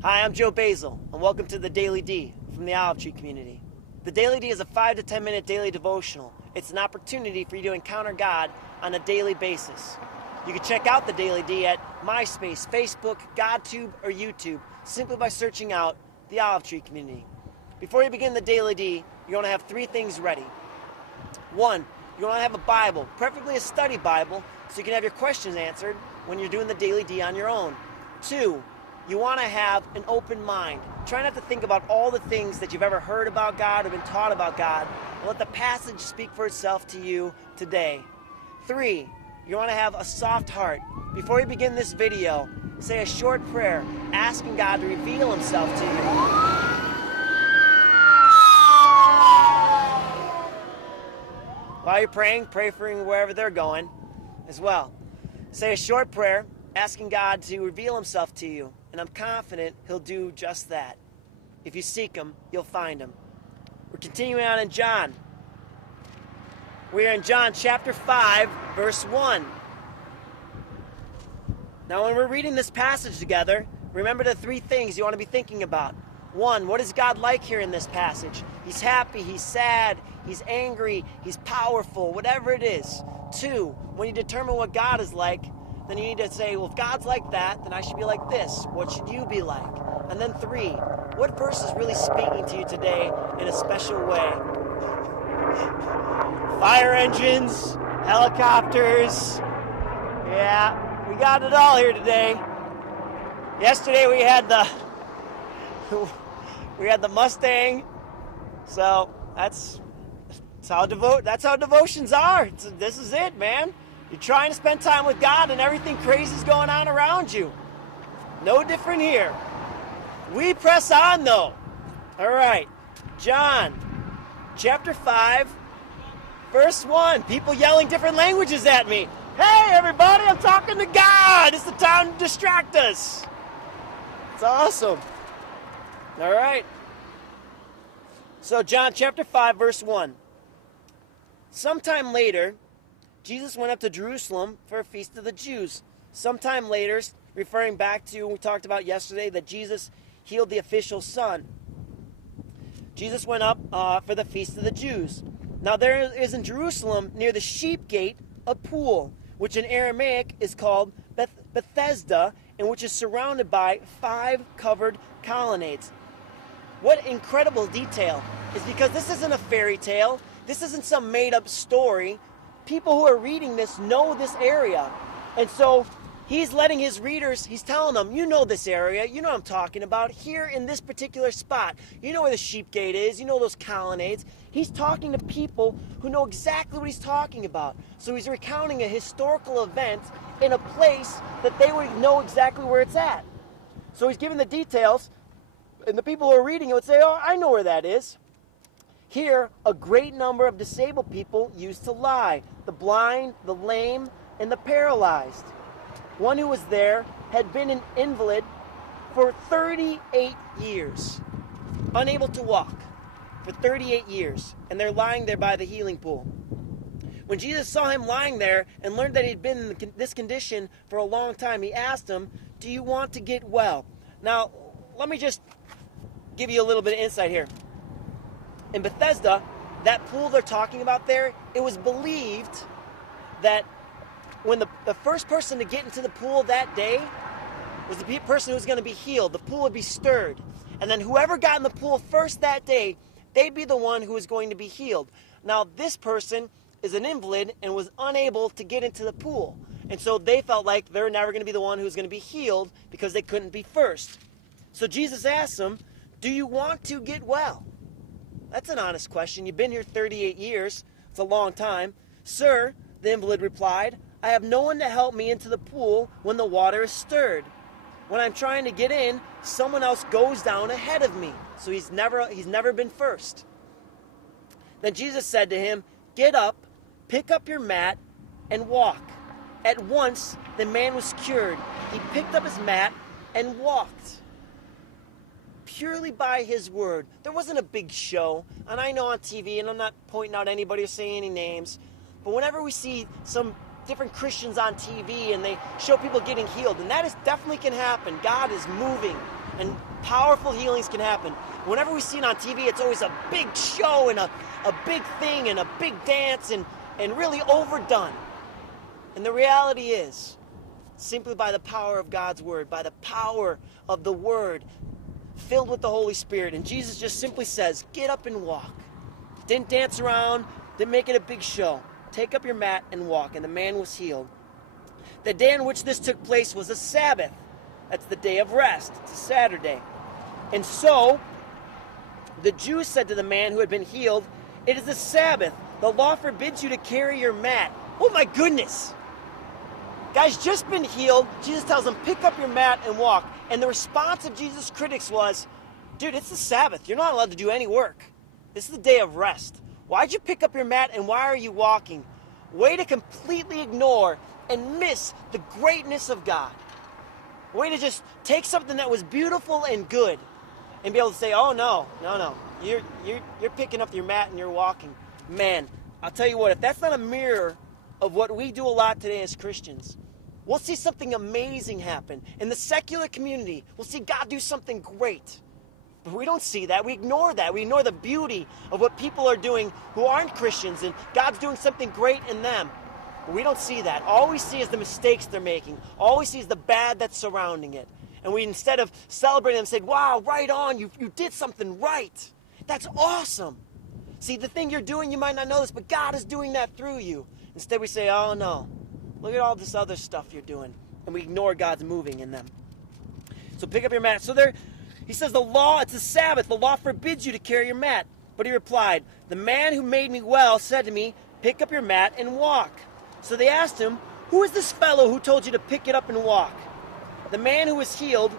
Hi, I'm Joe Basile, and welcome to the Daily D from the Olive Tree community. The Daily D is a 5 to 10 minute daily devotional. It's an opportunity for you to encounter God on a daily basis. You can check out the Daily D at MySpace, Facebook, GodTube, or YouTube simply by searching out the Olive Tree community. Before you begin the Daily D, you're going to have 3 things ready. 1, you're going to have a Bible, preferably a study Bible, so you can have your questions answered when you're doing the Daily D on your own. 2, you want to have an open mind. Try not to think about all the things that you've ever heard about God or been taught about God, and let the passage speak for itself to you today. 3, you want to have a soft heart. Before you begin this video, say a short prayer asking God to reveal himself to you. While you're praying, pray for wherever they're going as well. Say a short prayer asking God to reveal himself to you, and I'm confident he'll do just that. If you seek him, you'll find him. We're continuing on in John. We're in John chapter 5, verse 1. Now, when we're reading this passage together, remember the 3 things you want to be thinking about. 1, what is God like here in this passage? He's happy, he's sad, he's angry, he's powerful, whatever it is. 2, when you determine what God is like, then you need to say, well, if God's like that, then I should be like this. What should you be like? And then 3, what verse is really speaking to you today in a special way? Fire engines, helicopters. Yeah, we got it all here today. Yesterday we had the Mustang. So that's how devotions are. This is it, man. You're trying to spend time with God and everything crazy is going on around you. No different here. We press on though. All right. John chapter 5, verse 1. People yelling different languages at me. Hey everybody, I'm talking to God. It's the time to distract us. It's awesome. All right. So John chapter 5, verse 1. Sometime later, Jesus went up to Jerusalem for a feast of the Jews. Sometime later, referring back to what we talked about yesterday, that Jesus healed the official's son. Jesus went up for the feast of the Jews. Now there is in Jerusalem, near the sheep gate, a pool, which in Aramaic is called Bethesda, and which is surrounded by 5 covered colonnades. What incredible detail is, because this isn't a fairy tale, this isn't some made-up story. People who are reading this know this area. And so he's letting his readers, he's telling them, you know this area, you know what I'm talking about, here in this particular spot. You know where the sheep gate is, you know those colonnades. He's talking to people who know exactly what he's talking about. So he's recounting a historical event in a place that they would know exactly where it's at. So he's giving the details, and the people who are reading it would say, oh, I know where that is. Here, a great number of disabled people used to lie: the blind, the lame, and the paralyzed. One who was there had been an invalid for 38 years, unable to walk for 38 years, and they're lying there by the healing pool. When Jesus saw him lying there and learned that he'd been in this condition for a long time, he asked him, do you want to get well? Now, let me just give you a little bit of insight here. In Bethesda, that pool they're talking about there, it was believed that when the first person to get into the pool that day was the person who was going to be healed, the pool would be stirred. And then whoever got in the pool first that day, they'd be the one who was going to be healed. Now, this person is an invalid and was unable to get into the pool. And so they felt like they're never going to be the one who's going to be healed because they couldn't be first. So Jesus asked them, do you want to get well? That's an honest question. You've been here 38 years. It's a long time. Sir, the invalid replied, I have no one to help me into the pool when the water is stirred. When I'm trying to get in, someone else goes down ahead of me. So he's never been first. Then Jesus said to him, get up, pick up your mat, and walk. At once, the man was cured. He picked up his mat and walked. Purely by his word. There wasn't a big show. And I know on TV, and I'm not pointing out anybody or saying any names, but whenever we see some different Christians on TV and they show people getting healed, and that is definitely can happen. God is moving and powerful healings can happen. Whenever we see it on TV, it's always a big show and a big thing and a big dance and really overdone. And the reality is, simply by the power of God's word, by the power of the word filled with the Holy Spirit. And Jesus just simply says, get up and walk. Didn't dance around, didn't make it a big show. Take up your mat and walk. And the man was healed. The day on which this took place was a Sabbath. That's the day of rest. It's a Saturday. And so the Jews said to the man who had been healed, it is the Sabbath. The law forbids you to carry your mat. Oh my goodness. Guy's just been healed. Jesus tells him, pick up your mat and walk. And the response of Jesus' critics was, dude, it's the Sabbath. You're not allowed to do any work. This is the day of rest. Why'd you pick up your mat and why are you walking? Way to completely ignore and miss the greatness of God. Way to just take something that was beautiful and good and be able to say, oh no. You're picking up your mat and you're walking. Man, I'll tell you what, if that's not a mirror of what we do a lot today as Christians, we'll see something amazing happen. In the secular community, we'll see God do something great. But we don't see that. We ignore that. We ignore the beauty of what people are doing who aren't Christians, and God's doing something great in them. But we don't see that. All we see is the mistakes they're making. All we see is the bad that's surrounding it. And we, instead of celebrating them, say, wow, right on, you did something right. That's awesome. See, the thing you're doing, you might not know this, but God is doing that through you. Instead, we say, oh no, look at all this other stuff you're doing. And we ignore God's moving in them. So pick up your mat. So there, he says, the law, it's a Sabbath. The law forbids you to carry your mat. But he replied, the man who made me well said to me, pick up your mat and walk. So they asked him, who is this fellow who told you to pick it up and walk? The man who was healed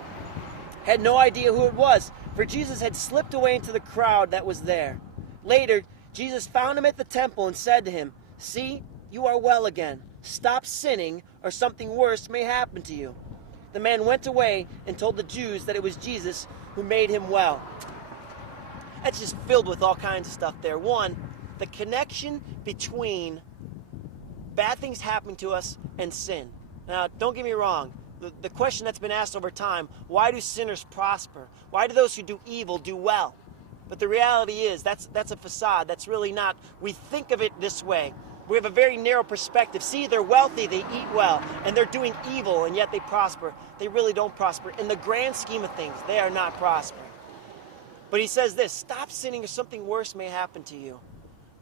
had no idea who it was, for Jesus had slipped away into the crowd that was there. Later, Jesus found him at the temple and said to him, see, you are well again. Stop sinning, or something worse may happen to you. The man went away and told the Jews that it was Jesus who made him well. That's just filled with all kinds of stuff there. One, the connection between bad things happening to us and sin. Now, don't get me wrong. The question that's been asked over time, why do sinners prosper? Why do those who do evil do well? But the reality is, that's a facade. That's really not. We think of it this way. We have a very narrow perspective. See, they're wealthy, they eat well, and they're doing evil, and yet they prosper. They really don't prosper. In the grand scheme of things, they are not prospering. But he says this, stop sinning or something worse may happen to you.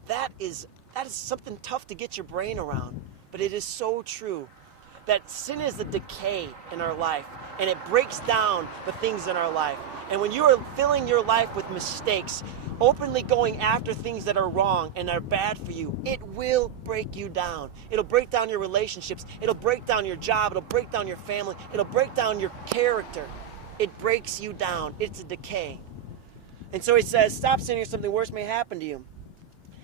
That is something tough to get your brain around, but it is so true. That sin is a decay in our life, and it breaks down the things in our life. And when you are filling your life with mistakes, openly going after things that are wrong and are bad for you, it will break you down. It'll break down your relationships. It'll break down your job. It'll break down your family. It'll break down your character. It breaks you down. It's a decay. And so he says, stop sinning or something worse may happen to you.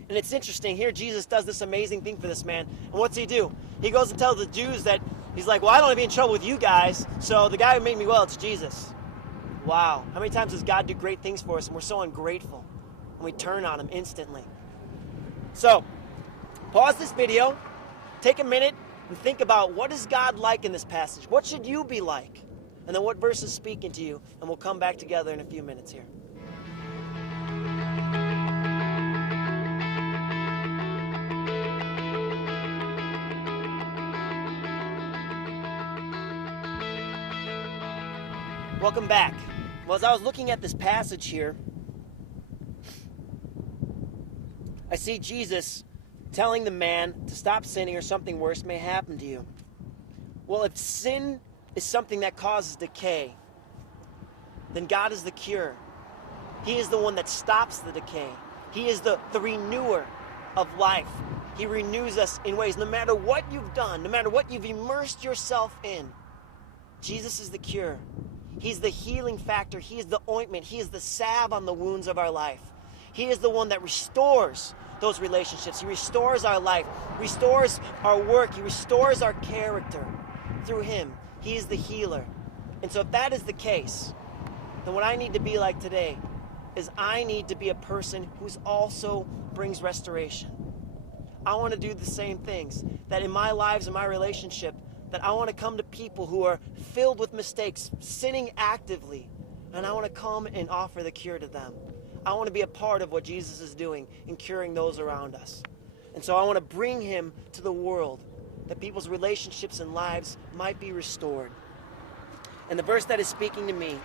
And it's interesting, here Jesus does this amazing thing for this man. And what's he do? He goes and tells the Jews that, he's like, well, I don't want to be in trouble with you guys, so the guy who made me well, it's Jesus. Wow. How many times does God do great things for us and we're so ungrateful? And we turn on him instantly. So, pause this video, take a minute, and think about what is God like in this passage? What should you be like? And then what verse is speaking to you? And we'll come back together in a few minutes here. Welcome back. Well, as I was looking at this passage here, I see Jesus telling the man to stop sinning or something worse may happen to you. Well, if sin is something that causes decay, then God is the cure. He is the one that stops the decay. He is the renewer of life. He renews us in ways, no matter what you've done, no matter what you've immersed yourself in, Jesus is the cure. He's the healing factor. He is the ointment. He is the salve on the wounds of our life. He is the one that restores those relationships. He restores our life, restores our work. He restores our character through him. He is the healer. And so if that is the case, then what I need to be like today is I need to be a person who's also brings restoration. I want to do the same things, that in my lives, in my relationship, that I want to come to people who are filled with mistakes, sinning actively. and I want to come and offer the cure to them. I want to be a part of what Jesus is doing in curing those around us. And so I want to bring him to the world, that people's relationships and lives might be restored. And the verse that is speaking to me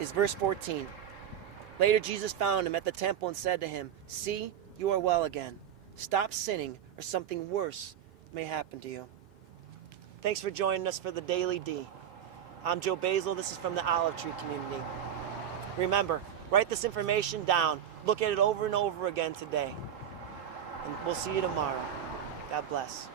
is verse 14. Later Jesus found him at the temple and said to him, "See, you are well again. Stop sinning, or something worse may happen to you." Thanks for joining us for the Daily D. I'm Joe Basile. This is from the Olive Tree community. Remember, write this information down. Look at it over and over again today. And we'll see you tomorrow. God bless.